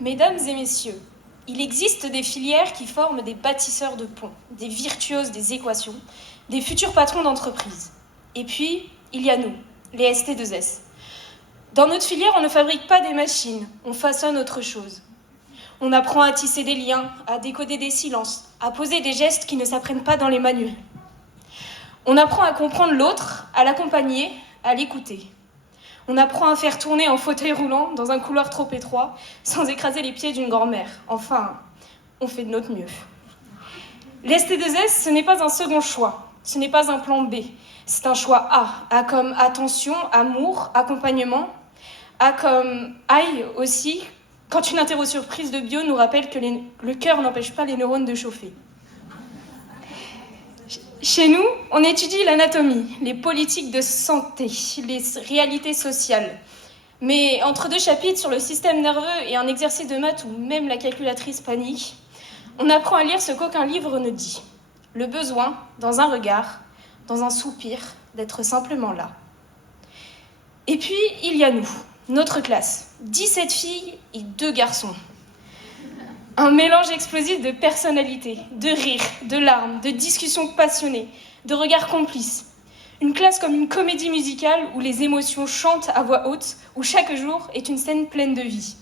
Mesdames et messieurs, il existe des filières qui forment des bâtisseurs de ponts, des virtuoses des équations, des futurs patrons d'entreprise. Et puis, il y a nous, les ST2S. Dans notre filière, on ne fabrique pas des machines, on façonne autre chose. On apprend à tisser des liens, à décoder des silences, à poser des gestes qui ne s'apprennent pas dans les manuels. On apprend à comprendre l'autre, à l'accompagner, à l'écouter. On apprend à faire tourner en fauteuil roulant dans un couloir trop étroit, sans écraser les pieds d'une grand-mère. Enfin, on fait de notre mieux. L'ST2S, ce n'est pas un second choix, ce n'est pas un plan B. C'est un choix A. A comme attention, amour, accompagnement. A comme aïe aussi, quand une interro surprise de bio nous rappelle que le cœur n'empêche pas les neurones de chauffer. Chez nous, on étudie l'anatomie, les politiques de santé, les réalités sociales. Mais entre deux chapitres sur le système nerveux et un exercice de maths où même la calculatrice panique, on apprend à lire ce qu'aucun livre ne dit. Le besoin, dans un regard, dans un soupir, d'être simplement là. Et puis, il y a nous, notre classe, 17 filles et 2 garçons. Un mélange explosif de personnalités, de rires, de larmes, de discussions passionnées, de regards complices. Une classe comme une comédie musicale où les émotions chantent à voix haute, où chaque jour est une scène pleine de vie.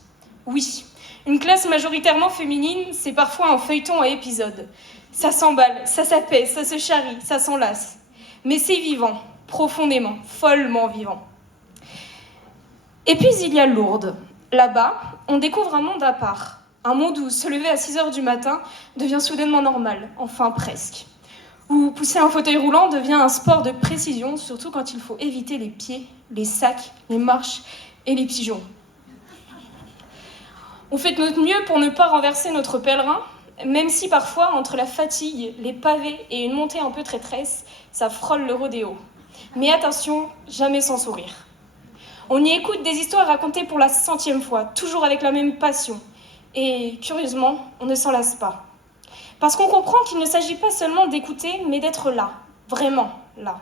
Oui, une classe majoritairement féminine, c'est parfois un feuilleton à épisodes. Ça s'emballe, ça s'apaise, ça se charrie, ça s'enlace. Mais c'est vivant, profondément, follement vivant. Et puis il y a Lourdes. Là-bas, on découvre un monde à part. Un monde où se lever à 6h du matin devient soudainement normal, enfin presque. Où pousser un fauteuil roulant devient un sport de précision, surtout quand il faut éviter les pieds, les sacs, les marches et les pigeons. On fait de notre mieux pour ne pas renverser notre pèlerin, même si parfois, entre la fatigue, les pavés et une montée un peu traîtresse, ça frôle le rodéo. Mais attention, jamais sans sourire. On y écoute des histoires racontées pour la 100e fois, toujours avec la même passion. Et curieusement, on ne s'en lasse pas. Parce qu'on comprend qu'il ne s'agit pas seulement d'écouter, mais d'être là, vraiment là.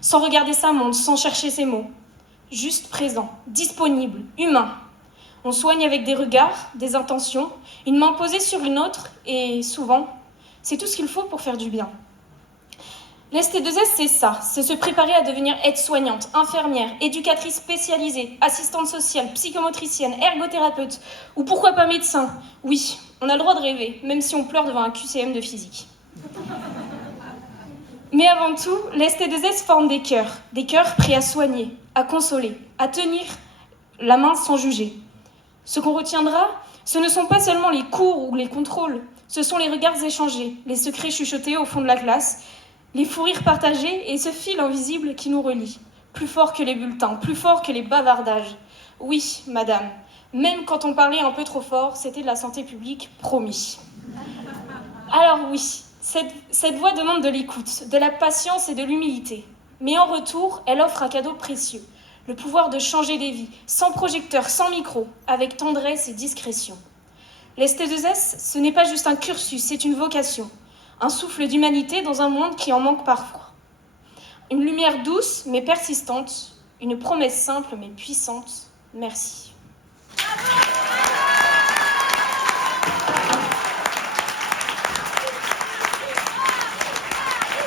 Sans regarder sa montre, sans chercher ses mots. Juste présent, disponible, humain. On soigne avec des regards, des intentions, une main posée sur une autre, et souvent, c'est tout ce qu'il faut pour faire du bien. L'ST2S, c'est ça, c'est se préparer à devenir aide-soignante, infirmière, éducatrice spécialisée, assistante sociale, psychomotricienne, ergothérapeute, ou pourquoi pas médecin. Oui, on a le droit de rêver, même si on pleure devant un QCM de physique. Mais avant tout, l'ST2S forme des cœurs prêts à soigner, à consoler, à tenir la main sans juger. Ce qu'on retiendra, ce ne sont pas seulement les cours ou les contrôles, ce sont les regards échangés, les secrets chuchotés au fond de la classe, les fous rires partagés et ce fil invisible qui nous relie. Plus fort que les bulletins, plus fort que les bavardages. Oui, madame, même quand on parlait un peu trop fort, c'était de la santé publique, promis. Alors oui, cette voix demande de l'écoute, de la patience et de l'humilité. Mais en retour, elle offre un cadeau précieux. Le pouvoir de changer des vies, sans projecteur, sans micro, avec tendresse et discrétion. L'ST2S, ce n'est pas juste un cursus, c'est une vocation. Un souffle d'humanité dans un monde qui en manque parfois. Une lumière douce mais persistante, une promesse simple mais puissante. Merci. Bravo.